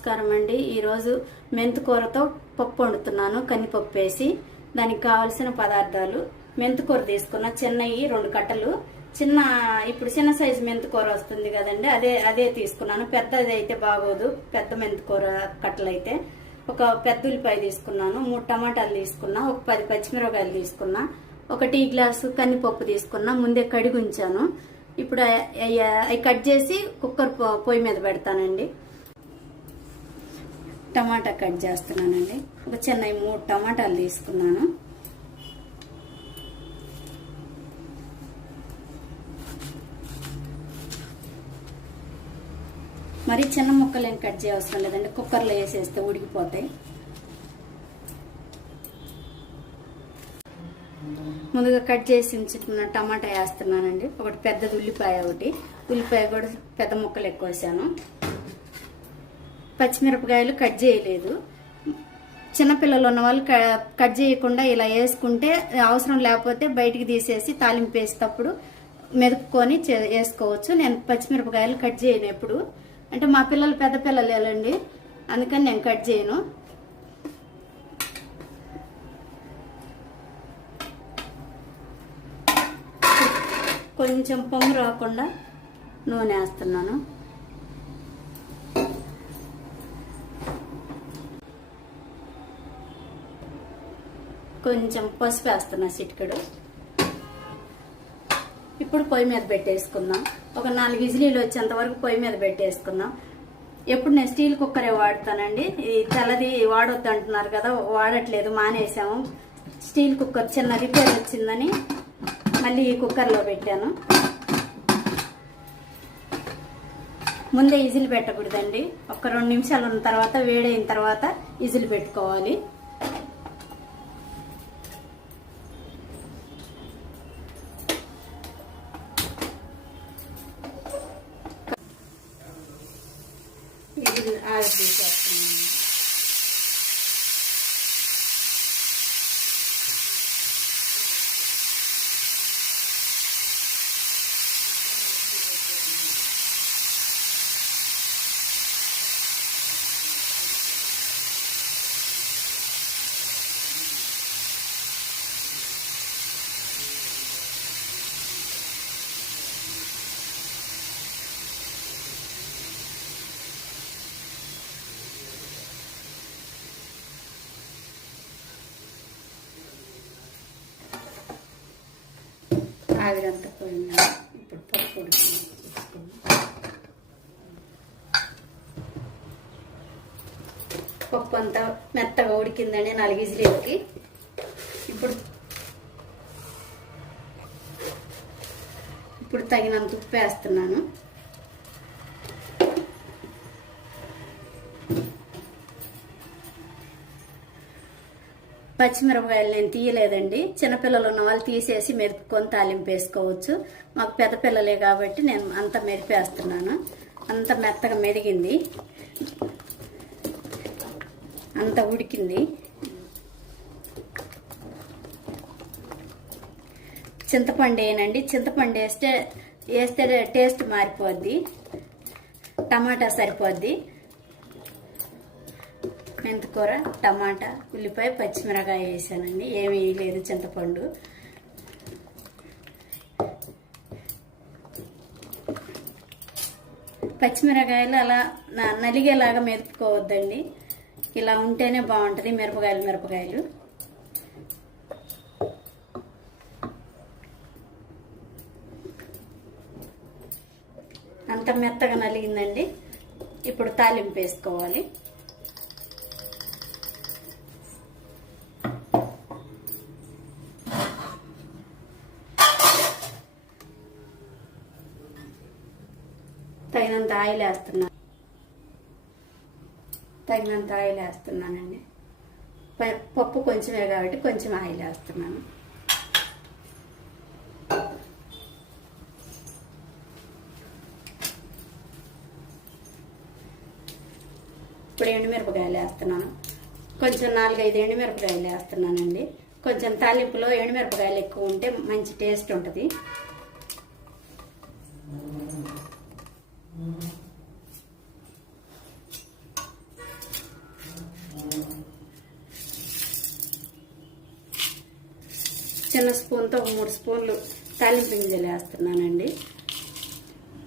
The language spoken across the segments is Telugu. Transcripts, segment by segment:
నమస్కారం అండి. ఈరోజు మెంతికూరతో పప్పు వండుతున్నాను. కందిపప్పు వేసి. దానికి కావలసిన పదార్థాలు: మెంతికూర తీసుకున్న చిన్నవి 2 కట్టలు. ఇప్పుడు చిన్న సైజు మెంతికూర వస్తుంది కదండి, అదే తీసుకున్నాను. పెద్దది అయితే బాగోదు, పెద్ద మెంతికూర కట్టలు అయితే. ఒక పెద్ద ఉల్లిపాయ తీసుకున్నాను, 3 టమాటాలు తీసుకున్నా, ఒక 10 పచ్చిమిరపకాయలు తీసుకున్నా, ఒక టీ గ్లాసు కందిపప్పు తీసుకున్నా. ముందే కడిగి ఉంచాను. ఇప్పుడు అవి కట్ చేసి కుక్కర్ పొయ్యి మీద పెడతానండి. టమాటా కట్ చేస్తున్నానండి. ఒక చిన్న 3 టమాటాలు తీసుకున్నాను. మరి చిన్న ముక్కలు ఏం కట్ చేయవసరం లేదండి, కుక్కర్లో వేసేస్తే ఉడికిపోతాయి. ముందుగా కట్ చేసి ఉంచుకున్న టమాటా వేస్తున్నానండి. ఒకటి పెద్దది ఉల్లిపాయ, ఉల్లిపాయ కూడా పెద్ద ముక్కలు ఎక్కువ వేసాను. పచ్చిమిరపకాయలు కట్ చేయలేదు. చిన్నపిల్లలు ఉన్న వాళ్ళు కట్ చేయకుండా ఇలా వేసుకుంటే, అవసరం లేకపోతే బయటికి తీసేసి తాలింపు వేసేటప్పుడు మెదుపుకొని వేసుకోవచ్చు. నేను పచ్చిమిరపకాయలు కట్ చేయను ఎప్పుడు, అంటే మా పిల్లలు పెద్ద పిల్లలు వెళ్ళండి, అందుకని నేను కట్ చేయను. కొంచెం పొంగు రాకుండా నూనె వేస్తున్నాను. కొంచెం పసుపు వేస్తున్నా, చిటికెడు. ఇప్పుడు పొయ్యి మీద పెట్టేసుకుందాం. ఒక 4 విజిలీలు వచ్చేంత వరకు పొయ్యి మీద పెట్టేసుకుందాం. ఎప్పుడు నేను స్టీల్ కుక్కరే వాడతానండి. ఈ తెల్లది వాడొద్దు అంటున్నారు కదా, వాడట్లేదు, మానేసాము. స్టీల్ కుక్కర్ చిన్న రిపేర్ వచ్చిందని మళ్ళీ ఈ కుక్కర్లో పెట్టాను. ముందే విజిల్ పెట్టకూడదండి. ఒక 2 నిమిషాలు ఉన్న తర్వాత, వేడైన తర్వాత విజిల్ పెట్టుకోవాలి. విజిల్ ఆవిరి తీసేస్తున్నాను. ఆవిరంతా పోయింది. ఇప్పుడు పప్పు ఉడికింది. పప్పు అంతా మెత్తగా ఉడికిందండి 4 విజిలీలకి. ఇప్పుడు తగినంత ఉప్పు వేస్తున్నాను. పచ్చిమిరపకాయలు నేను తీయలేదండి. చిన్నపిల్లలు ఉన్న వాళ్ళు తీసేసి మెరుపుకొని తాలింపు వేసుకోవచ్చు. మాకు పెద్ద పిల్లలే కాబట్టి నేను అంత మెరిపేస్తున్నాను. అంత మెత్తగా మెరిగింది, అంత ఉడికింది. చింతపండు వేయనండి. చింతపండు వేస్తే టేస్ట్ మారిపోద్ది. టమాటా సరిపోద్ది. మెంతికూర, టమాటా, ఉల్లిపాయ, పచ్చిమిరకాయ వేసానండి. ఏమీ వేయలేదు చింతపండు. పచ్చిమిరకాయలు అలా నలిగేలాగా మెరుపుకోవద్దండి. ఇలా ఉంటేనే బాగుంటుంది మిరపకాయలు. అంత మెత్తగా నలిగిందండి. ఇప్పుడు తాలింపు వేసుకోవాలి. తగినంత ఆయిల్ వేస్తున్నానండి. పప్పు కొంచెమే కాబట్టి కొంచెం ఆయిల్ వేస్తున్నాను. ఇప్పుడు ఎండుమిరపకాయలు వేస్తున్నాను. కొంచెం 4-5 ఎండుమిరపకాయలు వేస్తున్నానండి. కొంచెం తాలింపులో ఎండుమిరపకాయలు ఎక్కువ ఉంటే మంచి టేస్ట్ ఉంటుంది. చిన్న స్పూన్తో 3 స్పూన్లు తాలింపు గింజలు వేస్తున్నానండి.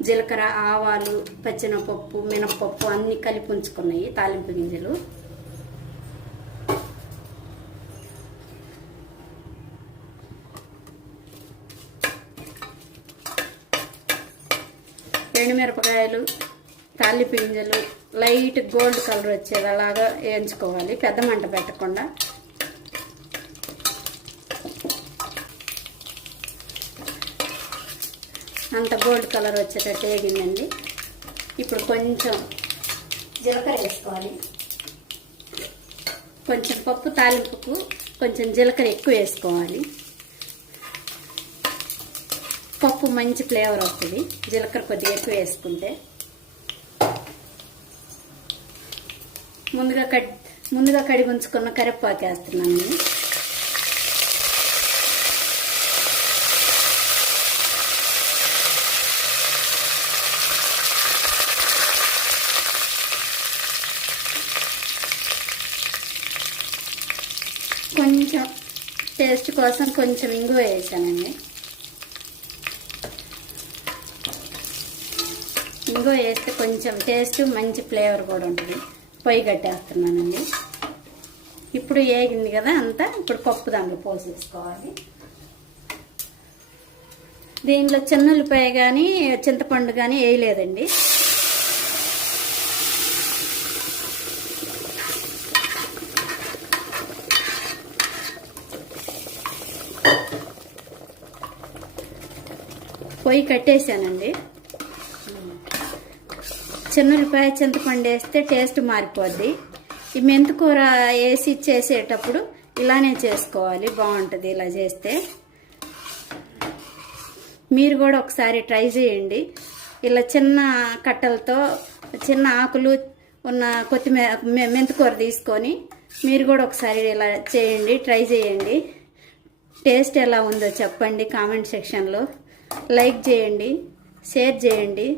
జీలకర్ర, ఆవాలు, పచ్చెనపప్పు, మినపప్పు అన్నీ కలిపి ఉంచుకున్నాయి తాలింపు గింజలు. ఎండుమిరపకాయలు, తాలింపు గింజలు లైట్ గోల్డ్ కలర్ వచ్చేది అలాగా వేయించుకోవాలి, పెద్ద మంట పెట్టకుండా. అంత గోల్డ్ కలర్ వచ్చేటట్టు వేగిందండి. ఇప్పుడు కొంచెం జీలకర్ర వేసుకోవాలి. కొంచెం పప్పు తాలింపుకు కొంచెం జీలకర్ర ఎక్కువ వేసుకోవాలి. పప్పు మంచి ఫ్లేవర్ వస్తుంది జీలకర్ర కొద్దిగా ఎక్కువ వేసుకుంటే. ముందుగా కడిగి ఉంచుకున్న కరివేపాకు వేస్తున్నాను. కొంచెం టేస్ట్ కోసం కొంచెం ఇంగువ వేసానండి. ఇంగువ వేస్తే కొంచెం టేస్ట్ మంచి ఫ్లేవర్ కూడా ఉంటుంది. పొయ్యి కట్టేస్తున్నానండి. ఇప్పుడు వేగింది కదా అంతా, ఇప్పుడు పప్పు దాంట్లో పోసేసుకోవాలి. దీంట్లో చిన్నుల్లిపాయ కానీ చింతపండు కానీ వేయలేదండి. పొయ్యి కట్టేసానండి. చిన్నుల్లిపాయ చింతపండు వేస్తే టేస్ట్ మారిపోద్ది. ఈ మెంతికూర వేసి చేసేటప్పుడు ఇలానే చేసుకోవాలి, బాగుంటుంది ఇలా చేస్తే. మీరు కూడా ఒకసారి ట్రై చేయండి. ఇలా చిన్న కట్టలతో చిన్న ఆకులు ఉన్న కొత్తిమీర మెంతికూర తీసుకొని మీరు కూడా ఒకసారి ఇలా చేయండి, ట్రై చేయండి. టేస్ట్ ఎలా ఉందో చెప్పండి కామెంట్ సెక్షన్లో. లైక్ చేయండి, షేర్ చేయండి.